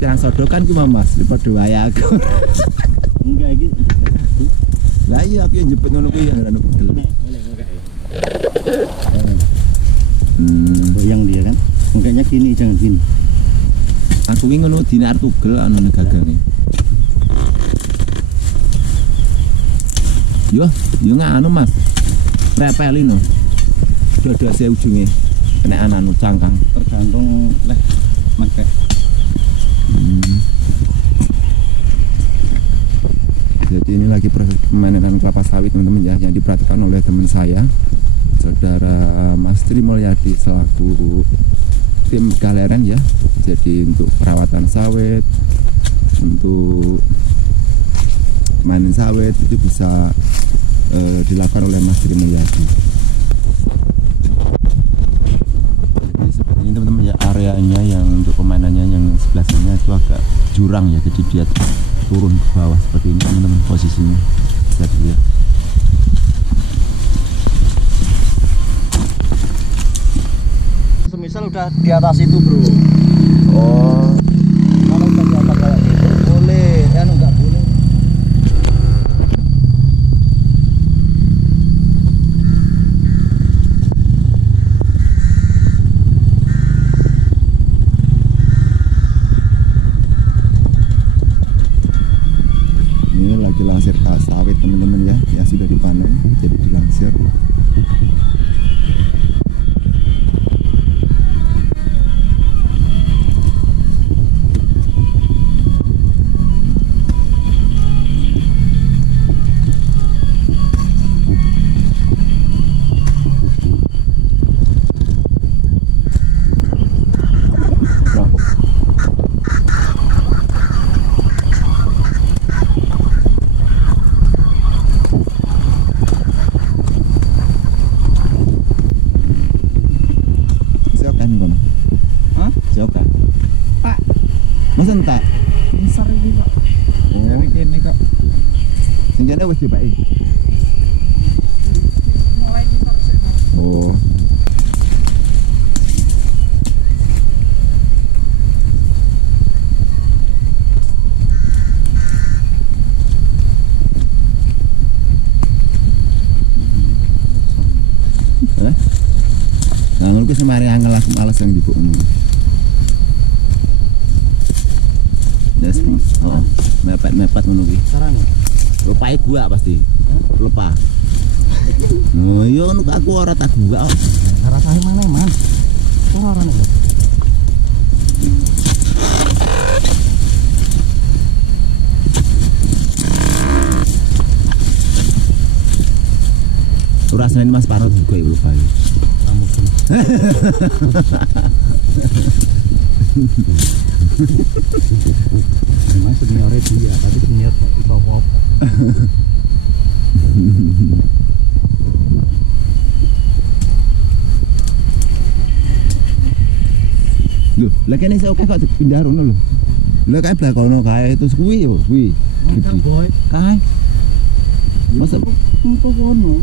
tiang sodokan ki Mas, padha wae aku. Enggak iki. Lah iya aku yang jepit ngono kuwi yang anu pegel. Goyang dia kan. Makanya gini jangan gini. Aku ki ngono dinar tugel anu gagange. Yo nganu Mas. Repelin no. Dada se ujunge kena anu cangkang. Tergantung leh make. Jadi ini lagi proses pemanenan kelapa sawit teman-teman ya, yang diperhatikan oleh teman saya, saudara Mas Tri Mulyadi selaku tim galeran ya. Jadi untuk perawatan sawit, untuk panen sawit itu bisa dilakukan oleh Mas Tri Mulyadi. Jadi seperti ini teman-teman ya, areanya yang untuk pemanenannya yang sebelah sini itu agak jurang ya, jadi dia turun ke bawah seperti ini teman-teman posisinya. Lihat ya. Semisal udah di atas itu, Bro. Oh, Kalau udah di atas kayak gitu boleh, enggak boleh. ini lagi langsir sawit teman-teman ya, yang sudah dipanen jadi dilangsir. Masa entek? Besar ini kok. Oh, Dari kene kok. sing jane wis dipeki. Mulai besar sih. Oh. Nah, ngono ku semari angel aku males yang dibuk ngono. Yes, oh, mepet ngono kuwi. Carane. Lupai gua pasti. Lupa. Oh, iya ngono aku ora tak gua kok. Rasane mana, Man? Ora nih. Rasane Mas Parot juga ya lupa. Ampun. Memang seniornya dia, tapi senior itu apa-apa. Loh, lah kene iso oke kok pindah rono lho. Lah kae blakono kae itu kuwi yo, kuwi. Mengkal boy. Kae. Masa Untuk kono.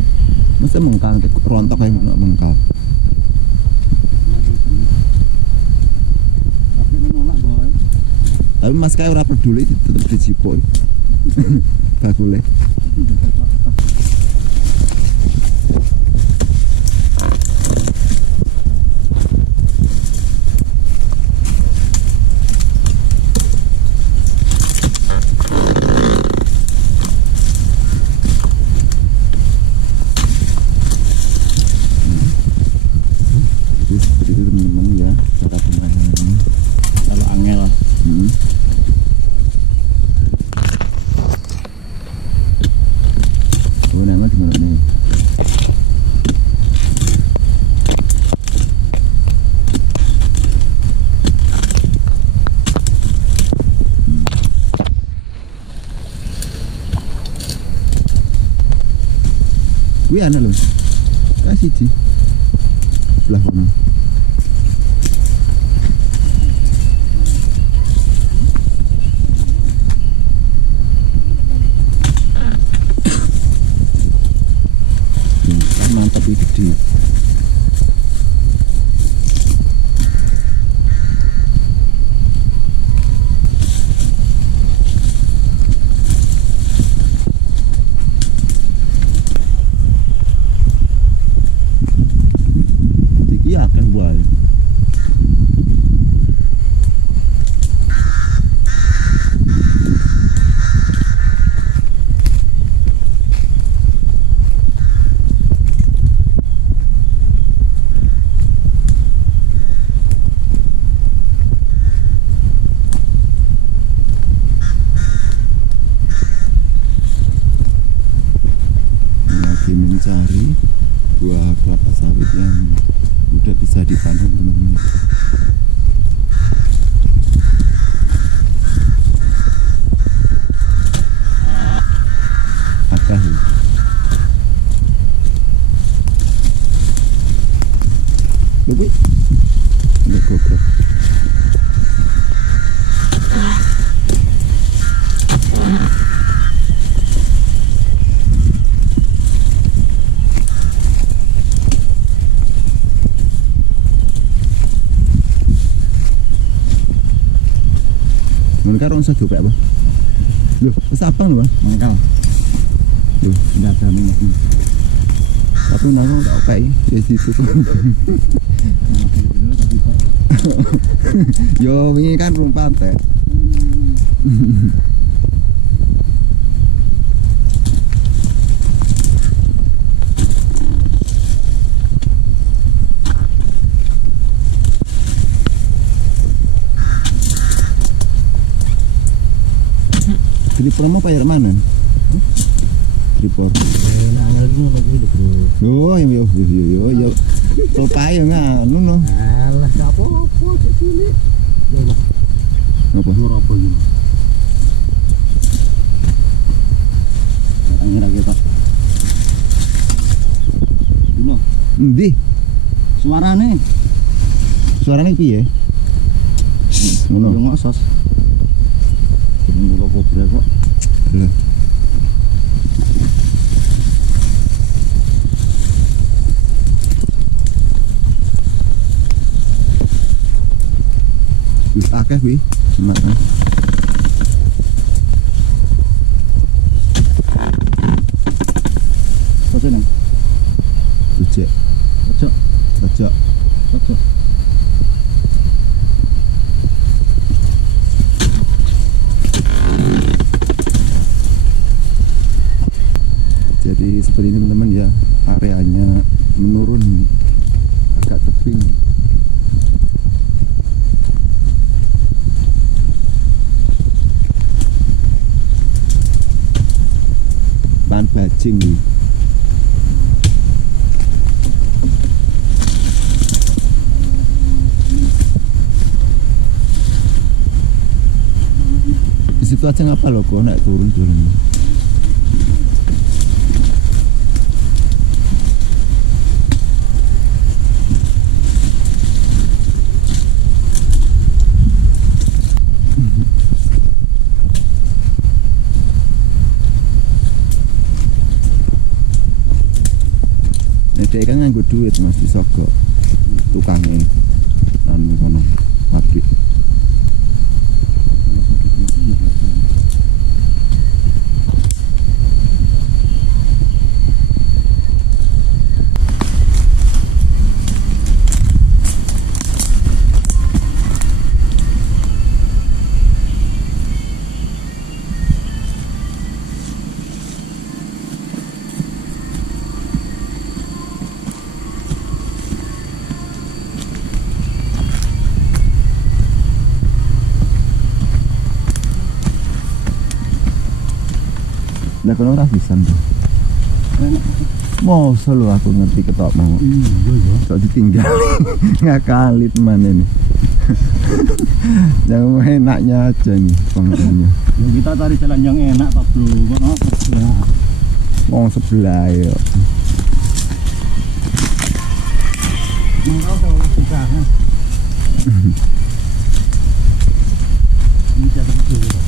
masa mengkal rontok kae mengkal. Tapi menolak boy. Tapi Mas kae ora peduli tetep dicipok. Bakule. Jadi seperti itu teman-teman ya, cara pemainannya. Kalau angel. Nama gimana nih? Wih anak loh, kasih sih, belah kono. Mantap itu gede. mencari buah kelapa sawit yang udah bisa dipanen teman-teman. Akah ya. Lebih ini GoPro. Mereka orang sedih apa? Loh, apa loh bang? Mangkal. Loh, Sudah ada minyak. tapi nanggung tak oke ya situ. Yo, ini kan rumah pantai. Tripor mau bayar mana? Tripor. Nah, lagi gitu, Bro. Yo. Topai nganu no. Alah, apa-apa cek cilik. Ya lah. Apa? Suara apa gitu? Orang ngira kita. Dulu. Endi? Suarane. Suarane piye? Ngono. Yo ngosos. Ini kok kobrek kok. Lah. Wis akeh kuwi. Makan. Foto nang. Ujek. Ojo. Ojo. Ojo. Jadi seperti ini teman-teman ya, areanya menurun agak tebing. Bahan bajing nih. Di situ aja ngapa loh kok naik turun. Dia kan nganggo duit Mas disogok tukangnya nang kono pabrik. Lah kono ora pisan to. Mosok lho aku ngerti ketok mau. Iya, Kok ditinggal. Ngakali teman ini. Yang enaknya aja nih kontennya. Ya kita cari jalan yang enak Pak Bro. Kok sebelah. Wong sebelah ya. Mangkal kalau sudah kan. Ini jatuh dulu.